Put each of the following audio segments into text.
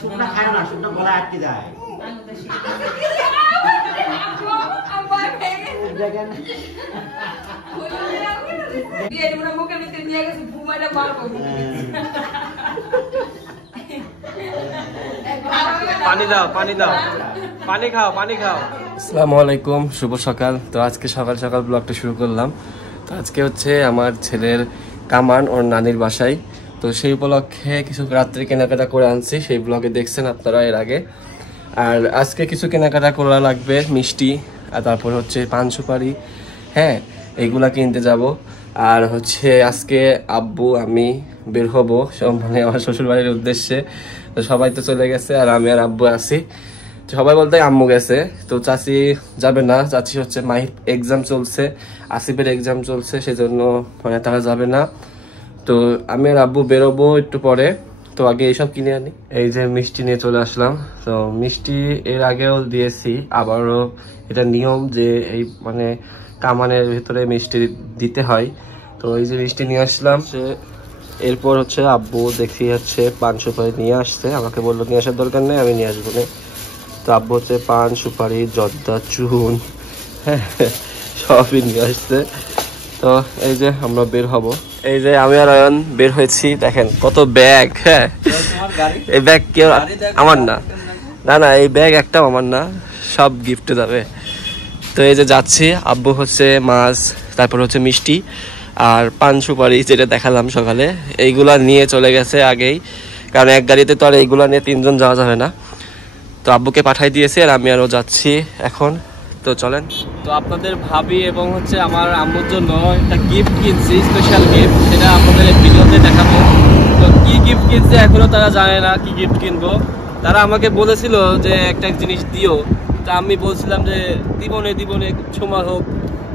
শুকনা খায় না, শুকনা গলায় আটকে যায়। পানি দাও, পানি দাও, পানি খাও, পানি খাও। আসসালামু আলাইকুম, শুভ সকাল। তো আজকে সকাল সকাল ব্লগটা শুরু করলাম। তো আজকে হচ্ছে আমার ছেলের কামান ওর নানির বাসায়। তো সেই উপলক্ষে কিছু রাত্রে কেনাকাটা করে আনছি, সেই ব্লগে দেখছেন আপনারা এর আগে। আর আজকে কিছু কেনাকাটা করা লাগবে, মিষ্টি আর তারপর হচ্ছে পান সুপারি, হ্যাঁ এইগুলা কিনতে যাব। আর হচ্ছে আজকে আব্বু আমি বের হবো মানে আমার শ্বশুরবাড়ির উদ্দেশ্যে। তো সবাই তো চলে গেছে আর আমি আর আব্বু আছি। সবাই বলতে আম্মু গেছে, তো চাচি যাবে না। চাচি হচ্ছে মাহির এক্সাম চলছে, আসিফের এক্সাম চলছে, সেজন্য মানে তারা যাবে না। তো আমি আর আব্বু বেরোবো একটু পরে। তো আগে এইসব কিনে আনি। এই যে মিষ্টি নিয়ে চলে আসলাম। তো মিষ্টি এর আগেও দিয়েছি, আবারও এটা নিয়ম যে এই মানে কামানের ভিতরে মিষ্টি দিতে হয়। তো এই যে মিষ্টি নিয়ে আসলাম। এরপর হচ্ছে আব্বু দেখি হচ্ছে পান সুপারি নিয়ে আসছে, আমাকে বললো নিয়ে আসার দরকার নেই, আমি নিয়ে আসবো না। তো আব্বু হচ্ছে পান সুপারি জর্দা চুন হ্যাঁ সবই নিয়ে আসছে। তো এই যে আমরা বের হব। এই যে আমি আর অয়ন বের হয়েছি, দেখেন কত ব্যাগ। হ্যাঁ এই ব্যাগ কেউ আমার না, না না এই ব্যাগ একটাও আমার না, সব গিফটে যাবে। তো এই যে যাচ্ছি, আব্বু হচ্ছে মাছ, তারপর হচ্ছে মিষ্টি আর পান সুপারি যেটা দেখালাম সকালে, এইগুলা নিয়ে চলে গেছে আগেই, কারণ এক গাড়িতে তো আর এইগুলা নিয়ে তিনজন যাওয়া যাবে না। তো আব্বুকে পাঠাই দিয়েছি আর আমি আরও যাচ্ছি এখন। তো চলেন। তো আপনাদের ভাবি এবং হচ্ছে আমার আম্মুর জন্য একটা গিফট কিনছি, স্পেশাল গিফট, সেটা আপনাদের ভিডিওতে দেখাবো। তো কি গিফট কিনছে এখনো তারা জানে না কি গিফট কিনবো। তারা আমাকে বলেছিল যে একটা জিনিস দিও, তা আমি বলছিলাম যে দিবনে দিবনে সময় হোক।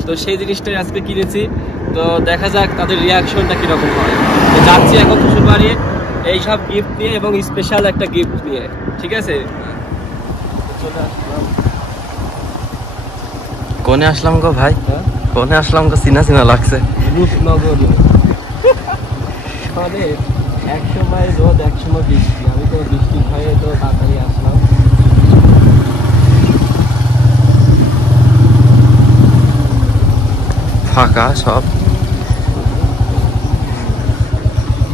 তো সেই জিনিসটাই আজকে কিনেছি। তো দেখা যাক তাদের রিয়াকশনটা কিরকম হয়। তো যাচ্ছি এখন শ্বশুরবাড়ি এইসব গিফট নিয়ে এবং স্পেশাল একটা গিফট নিয়ে, ঠিক আছে। কোনে আসলাম গো ভাই, কোনে আসলাম গো, চিনা চিনা লাগছে। রূপনগরে এক সময় রোদ এক সময় বৃষ্টি, আমি তো বৃষ্টি ভয়ে তো তাড়াতাড়ি আসলাম। ফাঁকা সব,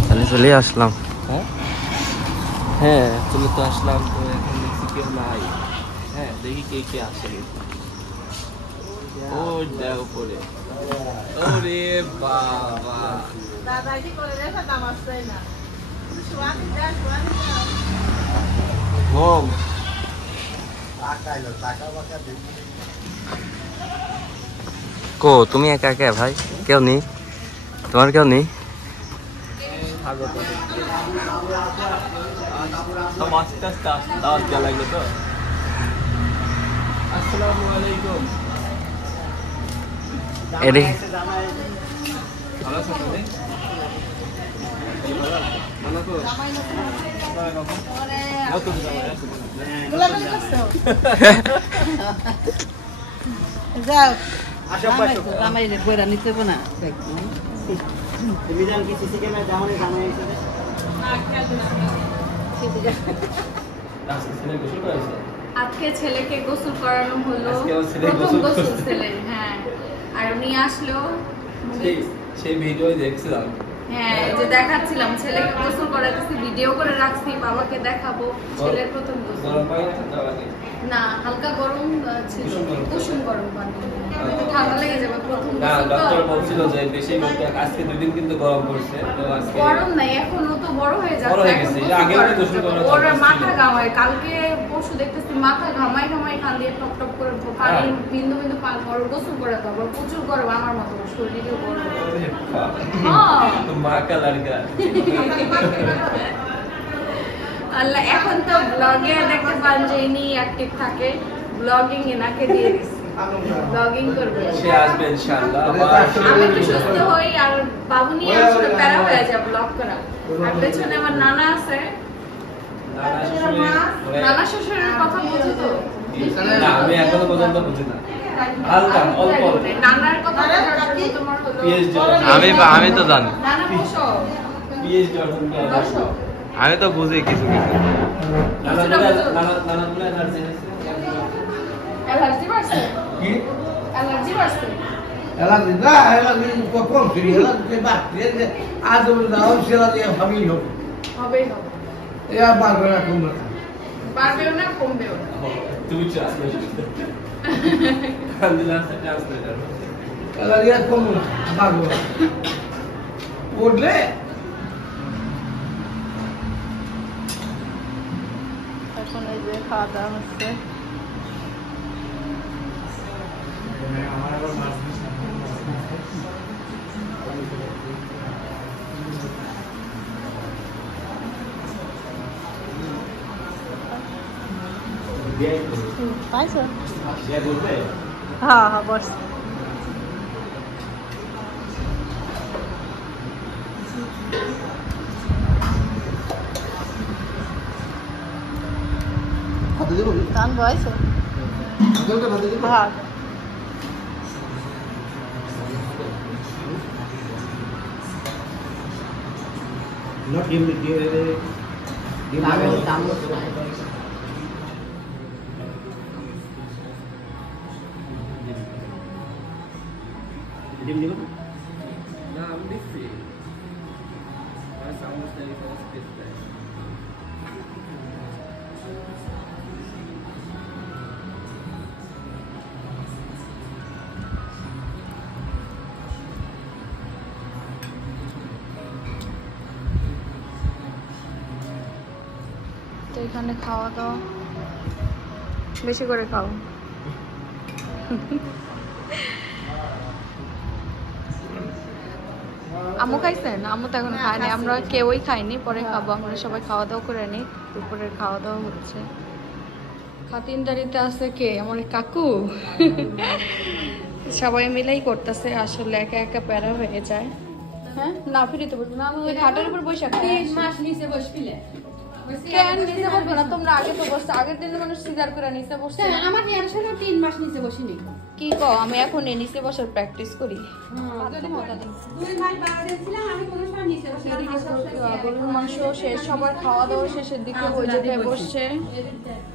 তাহলে চলে আসলাম। হ্যাঁ চলে তো আসলাম। তো এখন দেখছি কেউ নাই। হ্যাঁ দেখি কে কে আসে। ও দেখো পরে, ওরে বাবা হোম কো তুমি একা একা ভাই, কেউ নেই তোমার, কেউ নেই? আস্তে আস্তে দাওয়াত দেওয়া লাগলো তো। আসসালামু আলাইকুম। এরে ভালো আছো তুমি? আজকে ছেলেকে গোসল করানো হলো, প্রথম গোসল ছেলের। হ্যাঁ আর উনি আসলো, সেই ভিডিও দেখছিলাম। হ্যাঁ এই যে দেখাচ্ছিলাম ছেলেকে গোসল করাতেছি, ভিডিও করে রাখছি, বাবাকে দেখাবো ছেলের প্রথম গোসল। না হালকা গরম ছিল, কুসুম গরম পানি, ঠান্ডা লেগে যাবে প্রথম না। গোসল। ডক্টর বলছিল যে বেশি আজকে 2 দিন কিন্তু গরম পড়ছে, তো আজকে গরম নাই, এখন ও তো বড় হয়ে যাচ্ছে, বড় হয়ে গেছে। আগে তো গোসল করা ওর মাথা ঘামায়, কালকে পরশু দেখতেছি মাথা ঘামাই ঘামাই খান দিয়ে টপ টপ করে পানি বিন্দু বিন্দু পানি ওর গোসল করে তো আবার প্রচুর গরম, আমার মতো শরীরেও গরম। মা কা লড়কা আল্লাহ, এখন তো ব্লগে দেখতে পান যে ইনি অ্যাক্টিভ থাকে, ব্লগিং এনাকে দিয়ে দিছি, ব্লগিং করবে, সে আসবে ইনশাআল্লাহ। আমি তো সুস্থ হই আর বাবু নিয়ে আসলে প্যারা হয়ে যায় ব্লগ করা। আর পেছনে আমার নানা আছে, নানা শ্বশুরের কথা বুঝো তো? না আমি এখনো পর্যন্ত বুঝি না, হালকা অল্প অল্প। নানার কথা তোমার হলো পিএইচডি আমি তো জানি। নানা বসো, পিএইচডি অর্জন করা। আমি তো বুঝি কিছু কিছু অ্যালার্জি বাড়ছে অ্যালার্জি বাড়ছে এলাদি না এলাদি কম ফ্রি এলাদি বাদ দিয়ে আজ দাও সেলা দিয়ে ভাবি হোক হবেই হবে এয়া বাড়বে না কমবে না বাড়বেও না কমবেও না তুমি ট্রান্সলেটর এলাদি আর কমবে না বাড়বে না উঠলে এখন এই যে খাওয়া দাওয়া হচ্ছে পাইছো হ্যাঁ হ্যাঁ বস হাতে দেবো গান গাইছো হাতে দেবো হ্যাঁ not him না আমি দিচ্ছি সামোসা স্পেস দেয় তো এখানে খাওয়া দাওয়া বেশি করে খাও আম্মু খাইছেন? আম্মু তো এখন খায়নি, আমরা কেউই খাইনি, পরে খাবো। আমরা সবাই খাওয়া দাওয়া করে নিই, দুপুরের খাওয়া দাওয়া হচ্ছে। খাতিনদারিতে আছে কে? আমার কাকু। সবাই মিলেই করতেছে, আসলে একা একা প্যারা হয়ে যায়। হ্যাঁ না ফিরিতে বসবো না, আমি ওই ঘাটের উপর বসে খাই। 3 মাস নিচে বসবিলে কেন নিচে বসবো না? তোমরা আগে তো বসছো, আগের দিনে মানুষ সিজার করে নিচে বসছে। আমার রিয়াকশন 3 মাস নিচে বসিনি। কি কও? আমি এখন নিচে বসার প্র্যাকটিস করি। 2 মাস বাইরে ছিলাম, আমি কোনো সময় নিচে বসি না। গরুর মাংস শেষ, সবার খাওয়া দাওয়া শেষের দিকে ওই জায়গায় বসছে,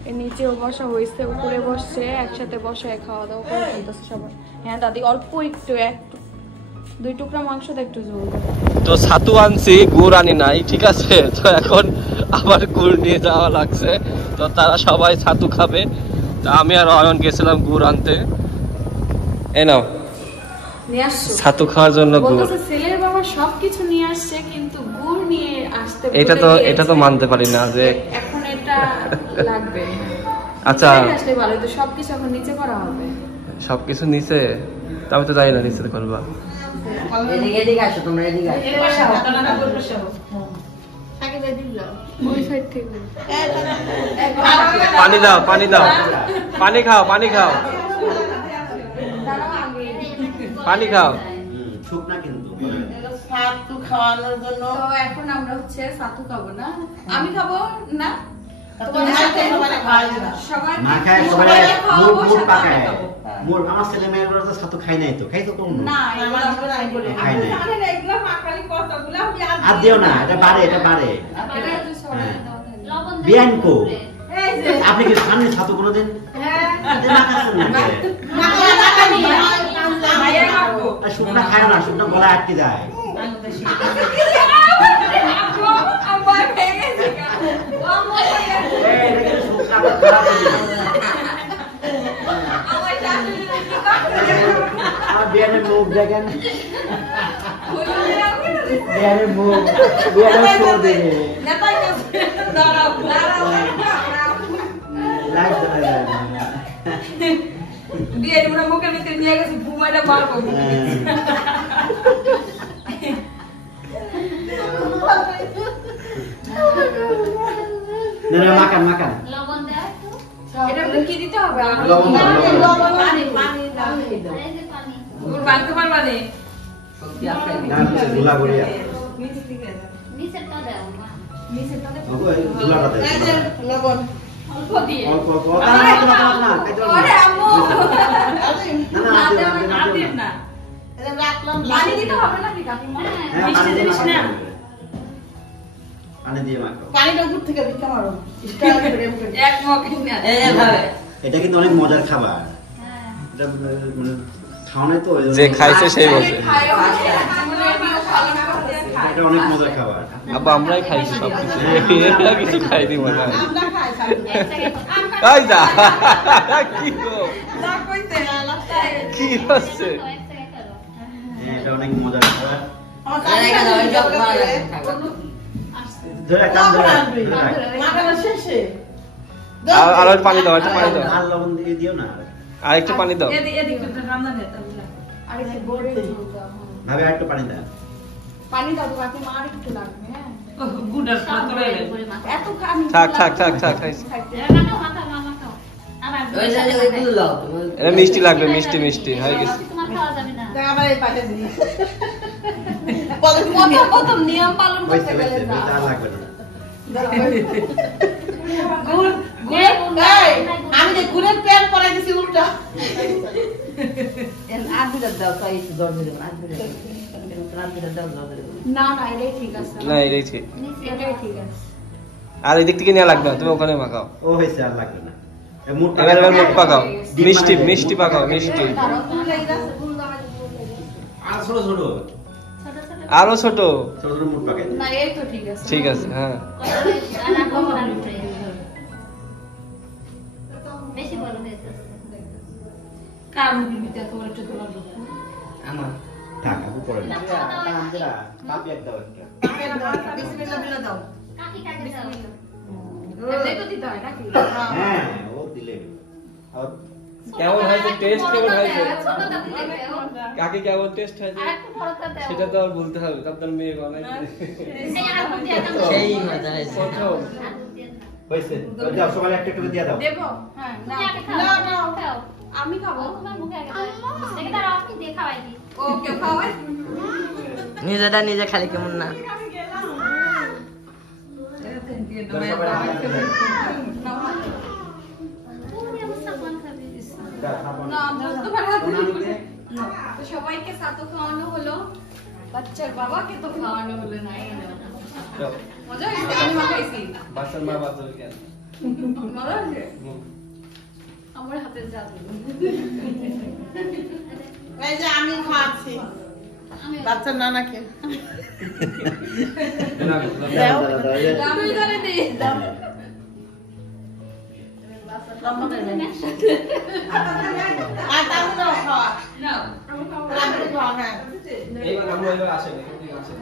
এর নিচেও বসা হয়েছে, উপরে বসছে, একসাথে বসে খাওয়া দাওয়া করে ফেলতেছে সবাই। হ্যাঁ দাদি, অল্প একটু 2 টুকরা মাংস তো একটু ঝোল দেবো। তো ছাতু আনছি, গুড় আনি নাই, ঠিক আছে? তো এখন আবার গুড় নিয়ে যাওয়া লাগছে, তো তারা সবাই ছাতু খাবে। তা আমি আর অয়ন গেছিলাম গুড় আনতে। এই নাও নিয়ে আসছো ছাতু খাওয়ার জন্য গুড়। বলতেছে ছেলের বাবা সবকিছু নিয়ে আসছে, কিন্তু গুড় নিয়ে আসতে এটা তো মানতে পারি না যে এখন এটা লাগবে। আচ্ছা আসলে ভালো তো, সবকিছু এখন নিচে করা হবে। সবকিছু নিচে, তা আমি তো জানি না নিচে করবা। এদিকে আসো তোমরা, এদিকে আসো। ওই সাইড থেকে পানি দাও, পানি দাও, পানি খাও, পানি খাও, পানি খাও। শুকনা কিন্তু ছাতু খাওয়ানোর জন্য তো এখন আমরা হচ্ছে ছাতু খাবো না, আমি খাবো না, তোমার সাথে সবাই খাওয়াই দিবা। সবাই না খায় সবাই খাওয়াবো, মুড় সাথে পাকায়। আমি খাবো। মুড় আমার ছেলে মেয়েরা তো ছাতু খাই নাই, তো খাইছো তোমরা? না এগুলো আমরা নাই বলে খাই নাই। আমি এগুলো মাখালি কতগুলো আর দিও না, এটা বাড়ে, এটা বাড়ে। এটা একটু সরাই দাও তাহলে। বিয়ানকো এই যে আপনি কি খাননি ছাতু কোনোদিন? হ্যাঁ না খাচ্ছেন না কে? মাখানি মাইয়া খাবো। আর শুকনা খায় না, শুকনা গলায় আটকে যায়। আবার ভেঙে গেছে এই, এটা কিন্তু শুকনা আবার খারাপ হয়ে যায়। আমার শাশুড়ি কি করে আমার বিয়ানের মুখ দেখেন, বিয়ানের মুখ, বিয়ানের শো দেখে নেতাই দাঁড়াও দাঁড়াও লাইট দেখা যায় না। দিয়ে তোমরা মুখের ভিতরে নিয়ে গেছে ঘুমাইটা মারবো। না, না, মাখান, মাখান। এটা মধ্যে কি দিতে হবে? লবণ দাও, লবণ দাও। পানি পানি দাও। ওর বাঁধতে পারবা নে। না, ধুলা গড়িয়া। নিচে থেকে দাও। বাবু, এই ধুলাটা দেয়, এই যে ধুলাটা। লবণ অল্প দিয়ে। অল্প, অল্প। না, না, না, না, না, খাইতে পারবো ওরে না। আম্মু না, না, হাত দিও না, হাত হাত দিও দিন না। না। এটা রাখলাম পানি দিতে হবে নাকি কাকিমা? হ্যাঁ, মিষ্টি পানি দিয়ে জিনিস না। মাখাতে হবে। পানি দিয়ে মাখো। পানিটা উপর থেকে ভিক্ষা মারো এক মগ না এটা কিন্তু অনেক মজার খাবার। এটা মানে খাওয়ানো তো যে খাইছে সেই বলছে এটা অনেক মজার খাবার। আব্বা আমরাই খাইছি সব কিছু এরা কিছু খাইনি মনে হয় তাই দা কি গো কি হচ্ছে এটা অনেক মজার খাবার। আমার কাছে ধরে কান ধরে মাখানো শেষে আর একটু পানি দাও একটু পানি দাও আর লবণ দিয়ে দিও না। আর একটু পানি দাও আরেকটু বড় ভাবে আর একটু পানি দাও। পানি দাও বাকি মার একটু লাগবে হ্যাঁ গুড়ের করে এত আমি থাক থাক থাক থাক খাইছি এটা মিষ্টি লাগবে মিষ্টি মিষ্টি হয়ে গেছে আমার এই পাশে দিই প্রথম নিয়ম পালন করতে গেলে না আর লাগবে না। আমি যে গুড়ের প্যান পরে দিছি উল্টা না না এটাই ঠিক আছে না এটাই ঠিক এটাই ঠিক আছে আর এদিক থেকে নেওয়া লাগবে না তুমি ওখানে মাখাও ও হয়েছে আর লাগবে না। এবার এবার মুখ পাকাও মিষ্টি মিষ্টি পাকাও মিষ্টি আর ছোট ছোট আরো ছোট ছোট ছোট মুখ পাকাই না এই তো ঠিক আছে ঠিক আছে হ্যাঁ কার মুখে দিতে তোমার একটু দোলা থাক আপু পরে না। পাপি একটা বিসমিল্লাহ বলে দাও এটাই তো দিতে হয় নাকি হ্যাঁ ও দিলে আর কেমন হয়েছে টেস্ট কেমন হয়েছে ছোটটা দিলে কাকে কেমন টেস্ট হয়েছে আরেকটু বড়টা দাও সেটা তো আর বলতে হবে তার মেয়ে বানাইছে সেই মজা হয়েছে প্রথম হয়েছে দাও সবাই একটা করে দিয়ে দাও। দেবো হ্যাঁ না না না আমি খাবো তোমার মুখে আগে দেখে তার আপনি দেখাওয়াই দি ওকে খাওয়াই নিজেটা নিজে খালি কেমন না সবাইকে সাথে খাওয়ানো হলো বাচ্চার বাবাকে তো খাওয়ানো হলো না মজা হয়েছে আমি মাখাইছি বাচ্চার মা বাচ্চার কেন মজা হয়েছে আমার হাতে জাদু এই যে আমি খাচ্ছি বাচ্চার নানাকে তুই ধরে দে আর তাও দাও খাওয়া না রাখতে খাওয়া হ্যাঁ এইবার আমরা এবার আসেন ঠিক আছে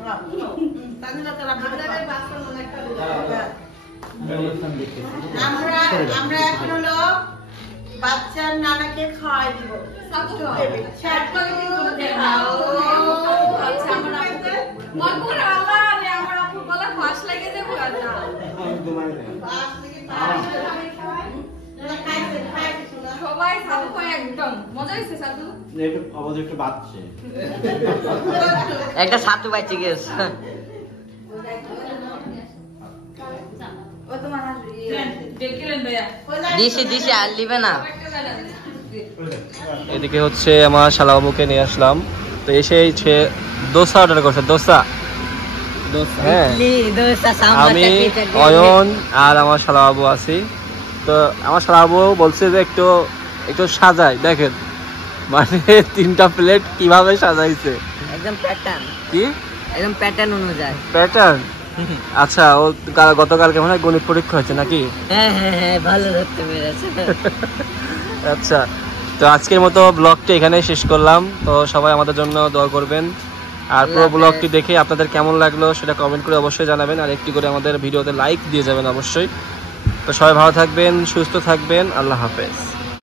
তাহলে তো রাখতে বাচ্চার নানাকে হ্যাঁ আমরা আমরা এখন হলো বাচ্চার নানাকে খাওয়াই দিব সাথে আচ্ছা আমার মগর আল্লাহ রে আমার আপু গলা ফাঁস লাগে যাবে না সবাই সাথে কয় একদম মজা হয়েছে সাধু একটু অবশ্য একটু বাচ্চে একটা সাতু বাচ্চা গেছে ও তোমার দেখলেন ভাইয়া দিছি দিছি আর লিবে না এদিকে হচ্ছে আমার শালাবাবুকে নিয়ে আসলাম তো এসে দোসা অর্ডার করছে দোসা হ্যাঁ আমি অয়ন আর আমার শালাবাবু আছি তো আমার শালাবাবু বলছে যে একটু একটু সাজাই দেখেন মানে 3টা প্লেট কিভাবে সাজাইছে একদম প্যাটার্ন কি একদম প্যাটার্ন অনুযায়ী প্যাটার্ন আচ্ছা ও গতকালকে মনে হয় গণিত পরীক্ষা হয়েছে নাকি হ্যাঁ হ্যাঁ হ্যাঁ ভালো ধরতে পেরেছে আচ্ছা তো আজকের মতো ব্লগটি এখানেই শেষ করলাম তো সবাই আমাদের জন্য দোয়া করবেন আর পুরো ব্লগটি দেখে আপনাদের কেমন লাগলো সেটা কমেন্ট করে অবশ্যই জানাবেন আর একটি করে আমাদের ভিডিওতে লাইক দিয়ে যাবেন অবশ্যই তো সবাই ভালো থাকবেন সুস্থ থাকবেন আল্লাহ হাফেজ।